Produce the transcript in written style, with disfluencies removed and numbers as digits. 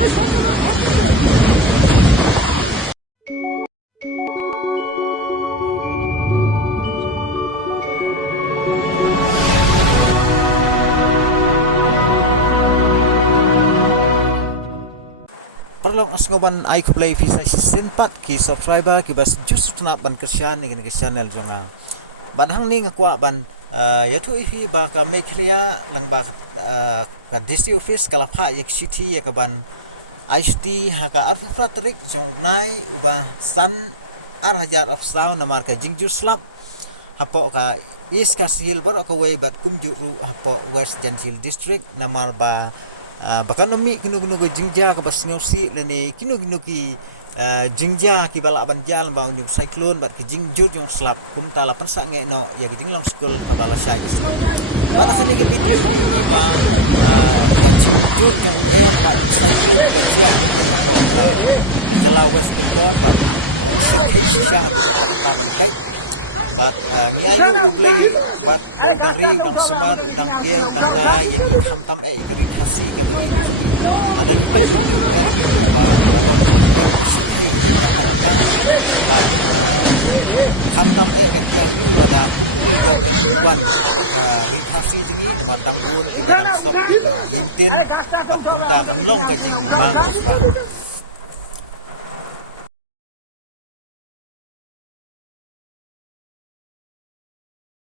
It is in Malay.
Perlong asngoban ay play visa sinpat ki subscriber ki bas just na ban kesyan ingin ke channel jonga ban hang ning akwa ban yatu ifi ba ka meklia lang ba ka district office kala pha yek city ya ka ban IST ha ka arfratrik jong nai ba san ar hajar of sound namar ka jingjur slap hapo ka is ka sil bar ka way bat kumjuru hapo west janjil district namar ba bahkan nomi kinu-kinu jingja ke bas ngausi lene kinu-kinu ki jingja ki bala banjal ba nyung cyclone bat ki jingjur jong slap kum tala pansa nge no ya ki jinglang school bala syai bala sini ke video ni ba jingjur yang ba cyclone jala west bengal ba syah but ya you play but dari dong sebar dang dia dang ai tam kiri kasih ada play khatam ada buat kasih tinggi mantap pun long ke